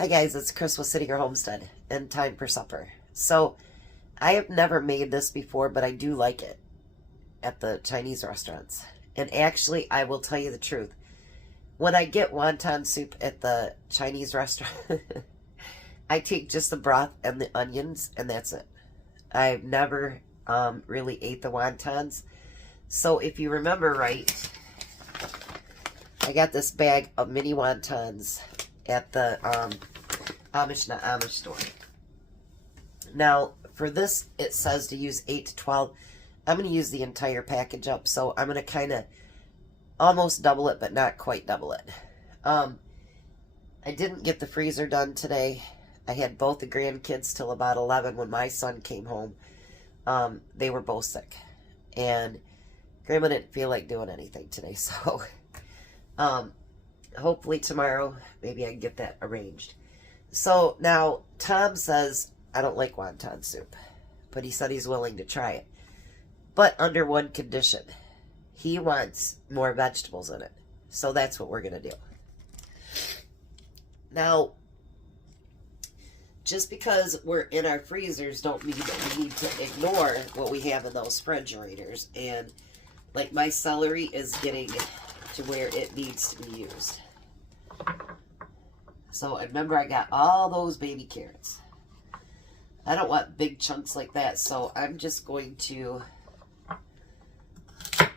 Hi guys, it's Chris with City Your Homestead and time for supper. So I have never made this before, but I do like it at the Chinese restaurants. And actually, I will tell you the truth. When I get wonton soup at the Chinese restaurant, I take just the broth and the onions, and that's it. I've never really ate the wontons. So if you remember right, I got this bag of mini wontons at the Amish store. Now, for this, it says to use 8 to 12. I'm going to use the entire package up, so I'm going to kind of almost double it, but not quite double it. I didn't get the freezer done today. I had both the grandkids till about 11 when my son came home. They were both sick, and Grandma didn't feel like doing anything today, so hopefully tomorrow, maybe I can get that arranged. So now, Tom says, I don't like wonton soup, but he said he's willing to try it. But under one condition. He wants more vegetables in it. So that's what we're going to do. Now, just because we're in our freezers don't mean that we need to ignore what we have in those refrigerators. And like my celery is getting to where it needs to be used. So I remember I got all those baby carrots. I don't want big chunks like that, so I'm just going to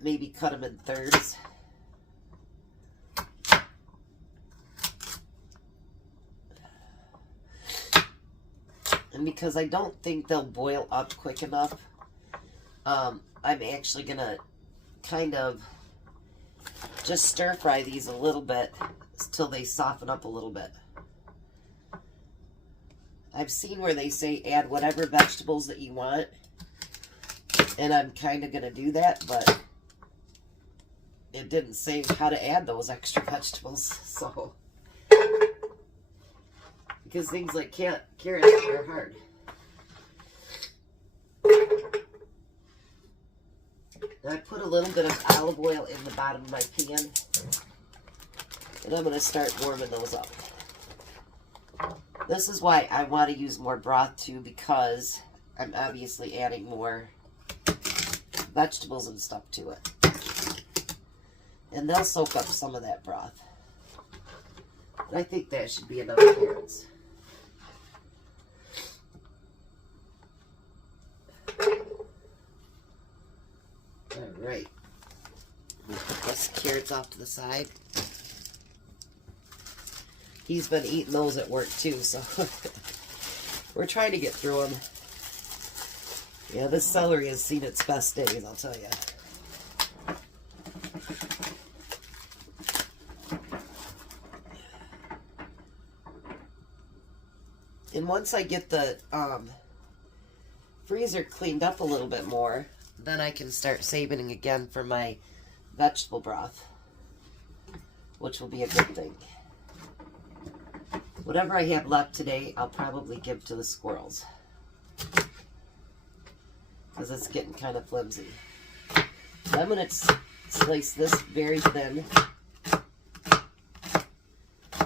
maybe cut them in thirds. And because I don't think they'll boil up quick enough, I'm actually going to kind of just stir fry these a little bit till they soften up a little bit. I've seen where they say add whatever vegetables that you want, and I'm kind of going to do that, but it didn't say how to add those extra vegetables, so because things like carrots are hard. And I put a little bit of olive oil in the bottom of my pan, and I'm going to start warming those up. This is why I want to use more broth too, because I'm obviously adding more vegetables and stuff to it. And they'll soak up some of that broth. But I think that should be enough carrots. Alright. Put this carrots off to the side. He's been eating those at work too, so we're trying to get through them. Yeah, this celery has seen its best days, I'll tell you. And once I get the freezer cleaned up a little bit more, then I can start saving again for my vegetable broth, which will be a good thing. Whatever I have left today, I'll probably give to the squirrels, because it's getting kind of flimsy. So I'm going to slice this very thin.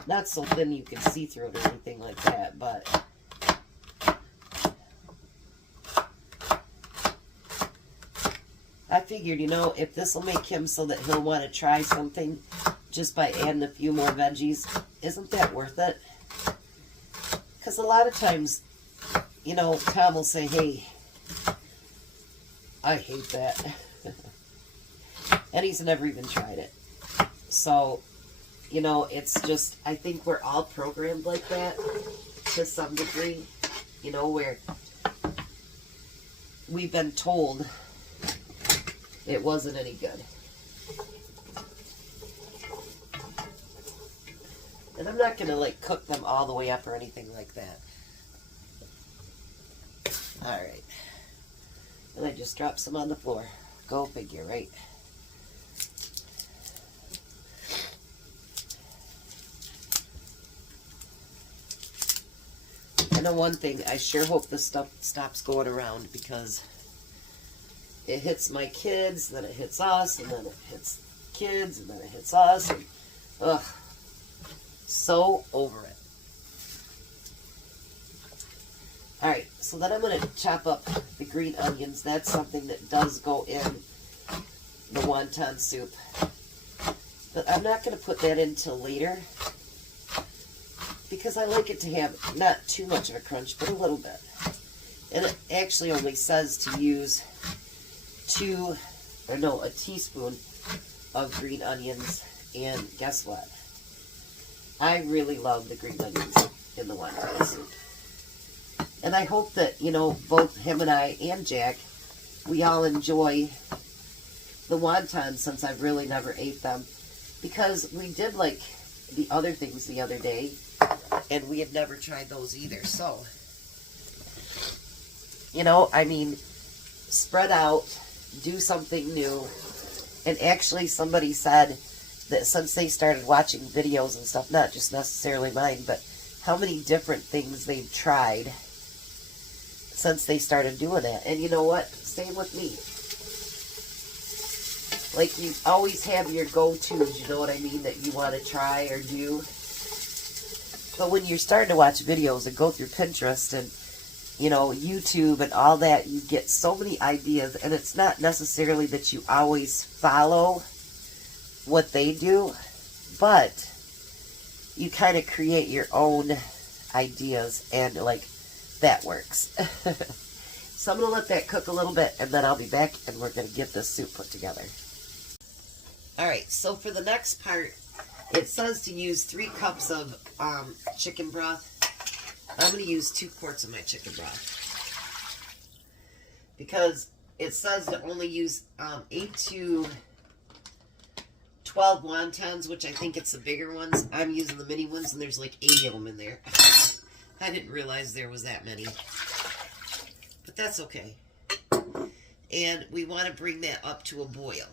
Not so thin you can see through it or anything like that, but I figured, you know, if this will make him so that he'll want to try something just by adding a few more veggies, isn't that worth it? Because a lot of times, you know, Tom will say, hey, I hate that. And he's never even tried it. So, you know, it's just, I think we're all programmed like that to some degree. You know, where we've been told it wasn't any good. And I'm not going to, like, cook them all the way up or anything like that. Alright. And I just dropped some on the floor. Go figure, right? I know one thing. I sure hope this stuff stops going around, because it hits my kids, then it hits us, and then it hits kids, and then it hits us. And, ugh. So over it. Alright, so then I'm going to chop up the green onions. That's something that does go in the wonton soup. But I'm not going to put that in till later, because I like it to have not too much of a crunch, but a little bit. And it actually only says to use a teaspoon of green onions. And guess what? I really love the green onions in the wonton soup. And I hope that, you know, both him and I and Jack, we all enjoy the wontons, since I've really never ate them. Because we did like the other things the other day, and we had never tried those either. So, you know, I mean, spread out, do something new. And actually somebody said that since they started watching videos and stuff, not just necessarily mine, but how many different things they've tried since they started doing that. And you know what? Same with me. Like, you always have your go-tos, you know what I mean, that you want to try or do. But when you're starting to watch videos and go through Pinterest and, you know, YouTube and all that, you get so many ideas. And it's not necessarily that you always follow what they do, but you kind of create your own ideas, and, like, that works. So I'm going to let that cook a little bit, and then I'll be back, and we're going to get this soup put together. Alright, so for the next part, it says to use 3 cups of chicken broth. I'm going to use 2 quarts of my chicken broth, because it says to only use 8 to 12 wontons, which I think it's the bigger ones. I'm using the mini ones, and there's like 80 of them in there. I didn't realize there was that many. But that's okay. And we want to bring that up to a boil.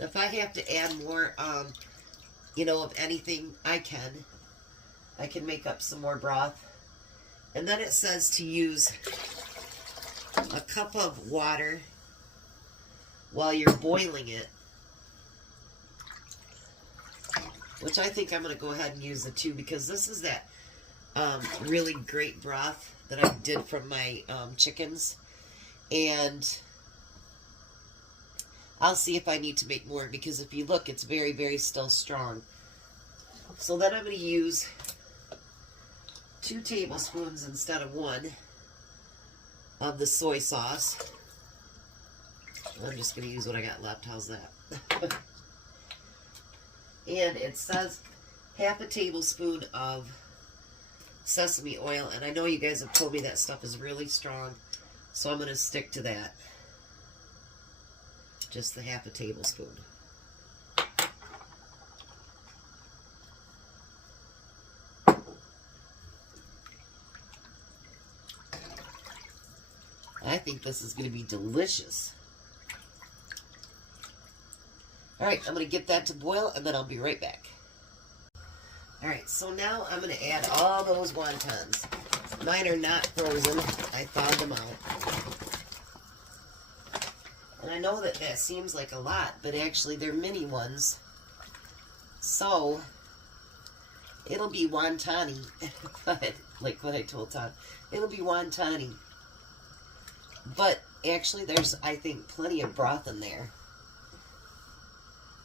If I have to add more, you know, of anything, I can. I can make up some more broth. And then it says to use a cup of water while you're boiling it. Which I think I'm going to go ahead and use the 2, because this is that really great broth that I did from my chickens. And I'll see if I need to make more, because if you look, it's very, very still strong. So then I'm going to use 2 tablespoons instead of 1 of the soy sauce. I'm just going to use what I got left. How's that? And it says half a tablespoon of sesame oil. And I know you guys have told me that stuff is really strong, so I'm going to stick to that. Just the half a tablespoon. I think this is going to be delicious. Alright, I'm going to get that to boil, and then I'll be right back. Alright, so now I'm going to add all those wontons. Mine are not frozen. I thawed them out. And I know that that seems like a lot, but actually they're mini ones. So, it'll be wontoni. Like what I told Todd. It'll be wontoni. But actually there's, I think, plenty of broth in there.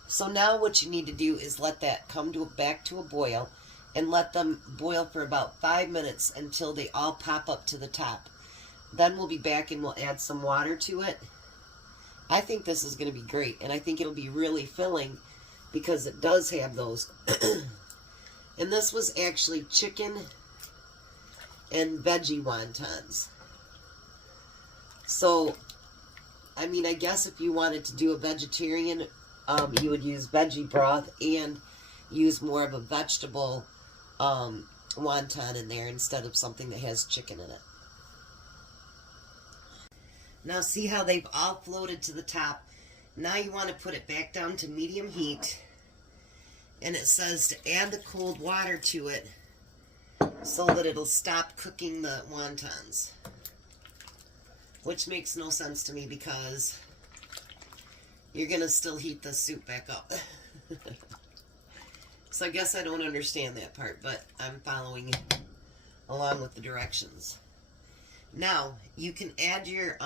So now what you need to do is let that come back to a boil, and let them boil for about 5 minutes until they all pop up to the top. Then we'll be back and we'll add some water to it. I think this is going to be great, and I think it'll be really filling, because it does have those. And this was actually chicken and veggie wontons. So, I mean, I guess if you wanted to do a vegetarian, you would use veggie broth and use more of a vegetable wonton in there instead of something that has chicken in it. Now see how they've all floated to the top. Now you want to put it back down to medium heat. And it says to add the cold water to it so that it'll stop cooking the wontons. Which makes no sense to me, because you're going to still heat the soup back up. So I guess I don't understand that part, but I'm following along with the directions. Now, you can add your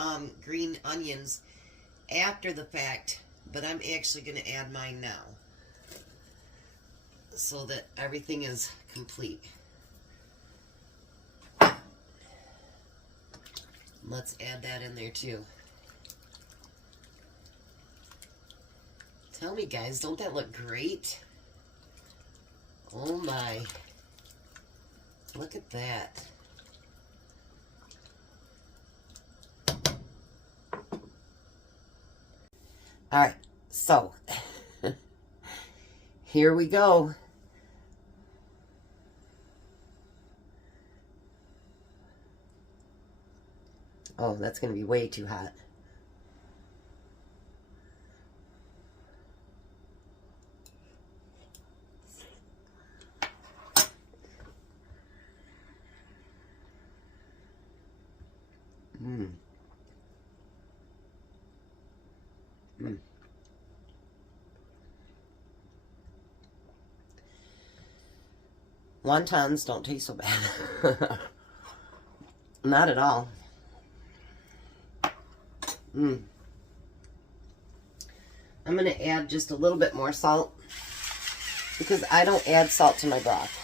green onions after the fact, but I'm actually going to add mine now so that everything is complete. Let's add that in there too. Tell me, guys, don't that look great? Oh my. Look at that. Alright, so here we go. Oh, that's going to be way too hot. Mmm. Mmm. Wontons don't taste so bad. Not at all. I'm going to add just a little bit more salt because I don't add salt to my broth.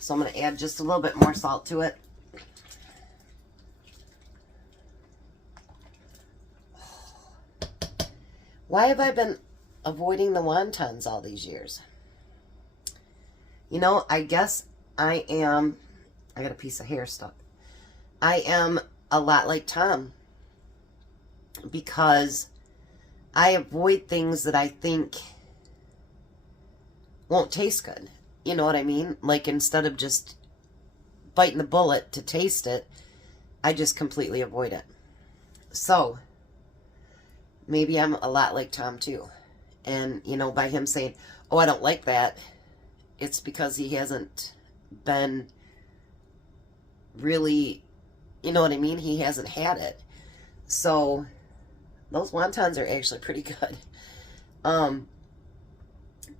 So I'm going to add just a little bit more salt to it. Why have I been avoiding the wontons all these years? You know, I guess I got a piece of hair stuck. I am a lot like Tom because I avoid things that I think won't taste good. You know what I mean? Like, instead of just biting the bullet to taste it, I just completely avoid it. So, maybe I'm a lot like Tom too. And, you know, by him saying, oh, I don't like that, it's because he hasn't been really, you know what I mean? He hasn't had it. So, those wontons are actually pretty good.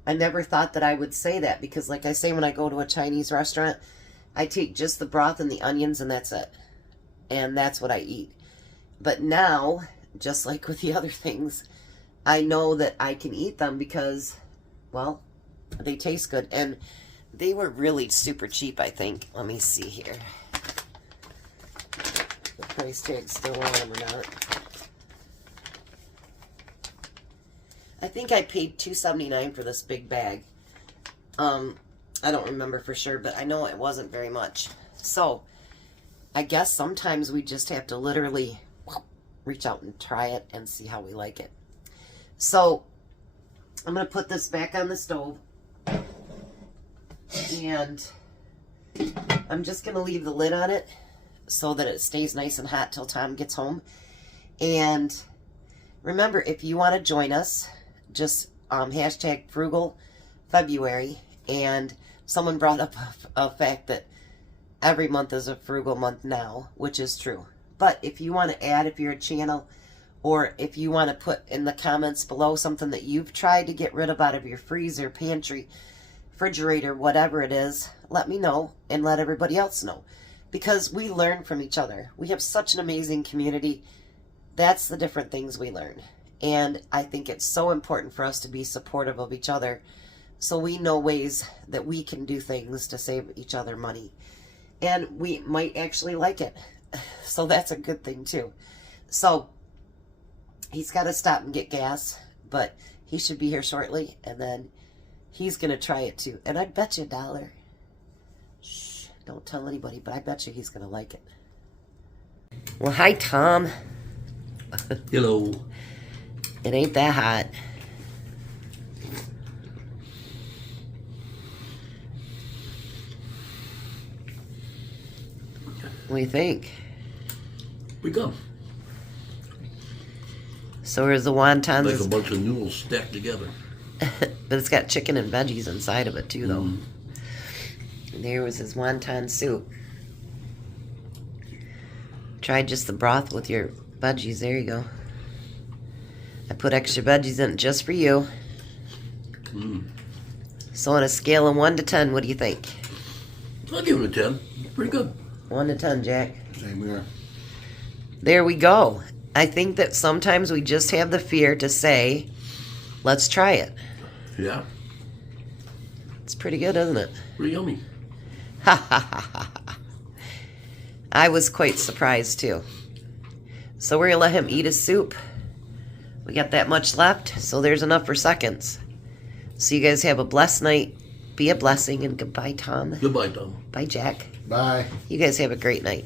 I never thought that I would say that because, like I say, when I go to a Chinese restaurant, I take just the broth and the onions and that's it. And that's what I eat. But now, just like with the other things, I know that I can eat them because, well, they taste good. And they were really super cheap, I think. Let me see here. The price tag's still on them or not. I think I paid $2.79 for this big bag. I don't remember for sure, but I know it wasn't very much. So, I guess sometimes we just have to literally reach out and try it and see how we like it. So, I'm going to put this back on the stove. And I'm just going to leave the lid on it so that it stays nice and hot till Tom gets home. And remember, if you want to join us, just hashtag Frugal February. And someone brought up a fact that every month is a frugal month now, which is true. But if you want to add, if you're a channel, or if you want to put in the comments below something that you've tried to get rid of out of your freezer, pantry, refrigerator, whatever it is, let me know and let everybody else know. Because we learn from each other. We have such an amazing community. That's the different things we learn. And I think it's so important for us to be supportive of each other so we know ways that we can do things to save each other money. And we might actually like it. So that's a good thing too. So he's got to stop and get gas, but he should be here shortly, and then he's going to try it too. And I bet you $1. Shh, don't tell anybody, but I bet you he's going to like it. Well, hi, Tom. Hello. It ain't that hot. What do you think? We go. So here's the wontons. Like a bunch of noodles stacked together. But it's got chicken and veggies inside of it too, though. There was his wonton soup. Try just the broth with your veggies. There you go. I put extra veggies in it just for you. So on a scale of 1 to 10, what do you think? I'll give it a 10. Pretty good. 1 to 10, Jack. Same here. There we go. I think that sometimes we just have the fear to say, let's try it. Yeah. It's pretty good, isn't it? Pretty yummy. Ha ha ha ha. I was quite surprised too. So we're gonna let him eat his soup. We got that much left, so there's enough for seconds. So you guys have a blessed night. Be a blessing, and goodbye, Tom. Goodbye, Tom. Bye, Jack. Bye. You guys have a great night.